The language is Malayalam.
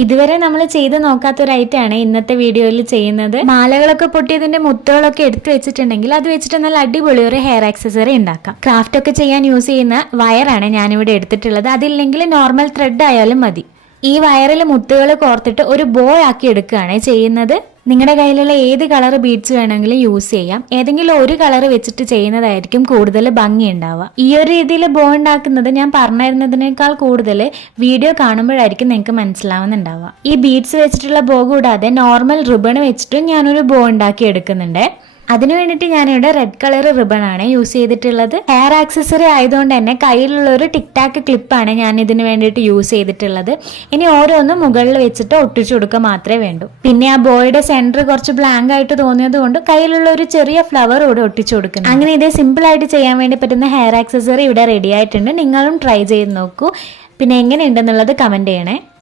ഇതുവരെ നമ്മൾ ചെയ്ത് നോക്കാത്തൊരു ഐറ്റമാണ് ഇന്നത്തെ വീഡിയോയിൽ ചെയ്യുന്നത്. മാലകളൊക്കെ പൊട്ടിയതിന്റെ മുത്തുകളൊക്കെ എടുത്തു വെച്ചിട്ടുണ്ടെങ്കിൽ അത് വെച്ചിട്ട് നല്ല അടിപൊളി ഒരു ഹെയർ ആക്സസറി ഉണ്ടാക്കാം. ക്രാഫ്റ്റ് ഒക്കെ ചെയ്യാൻ യൂസ് ചെയ്യുന്ന വയറാണ് ഞാനിവിടെ എടുത്തിട്ടുള്ളത്. അതില്ലെങ്കിൽ നോർമൽ ത്രെഡ് ആയാലും മതി. ഈ വയറിൽ മുത്തുകൾ കോർത്തിട്ട് ഒരു ബോ ആക്കി എടുക്കുകയാണ് ചെയ്യുന്നത്. നിങ്ങളുടെ കയ്യിലുള്ള ഏത് കളർ ബീഡ്സ് വേണമെങ്കിലും യൂസ് ചെയ്യാം. ഏതെങ്കിലും ഒരു കളർ വെച്ചിട്ട് ചെയ്യുന്നതായിരിക്കും കൂടുതൽ ഭംഗി ഉണ്ടാവുക. ഈ ഒരു രീതിയിൽ ബോ ഉണ്ടാക്കുന്നത് ഞാൻ പറഞ്ഞിരുന്നതിനേക്കാൾ കൂടുതൽ വീഡിയോ കാണുമ്പോഴായിരിക്കും നിങ്ങൾക്ക് മനസ്സിലാവുന്നുണ്ടാവുക. ഈ ബീഡ്സ് വെച്ചിട്ടുള്ള ബോ കൂടാതെ നോർമൽ റിബൺ വെച്ചിട്ടും ഞാനൊരു ബോ ഉണ്ടാക്കി എടുക്കുന്നുണ്ട്. അതിനു വേണ്ടിയിട്ട് ഞാനിവിടെ റെഡ് കളർ റിബൺ ആണ് യൂസ് ചെയ്തിട്ടുള്ളത്. ഹെയർ ആക്സസറി ആയതുകൊണ്ട് തന്നെ കയ്യിലുള്ള ഒരു ടിക് ടാക്ക് ക്ലിപ്പാണ് ഞാൻ ഇതിന് വേണ്ടിയിട്ട് യൂസ് ചെയ്തിട്ടുള്ളത്. ഇനി ഓരോന്നും മുകളിൽ വെച്ചിട്ട് ഒട്ടിച്ചു കൊടുക്കുക മാത്രമേ വേണ്ടൂ. പിന്നെ ആ ബോയുടെ സെന്റർ കുറച്ച് ബ്ലാങ്ക് ആയിട്ട് തോന്നിയത് കൊണ്ട് കയ്യിലുള്ള ഒരു ചെറിയ ഫ്ലവർ ഇവിടെ ഒട്ടിച്ചു കൊടുക്കുന്നു. അങ്ങനെ ഇത് സിമ്പിൾ ആയിട്ട് ചെയ്യാൻ വേണ്ടി പറ്റുന്ന ഹെയർ ആക്സസറി ഇവിടെ റെഡി ആയിട്ടുണ്ട്. നിങ്ങളും ട്രൈ ചെയ്ത് നോക്കൂ. പിന്നെ എങ്ങനെയുണ്ടെന്നുള്ളത് കമന്റ് ചെയ്യണേ.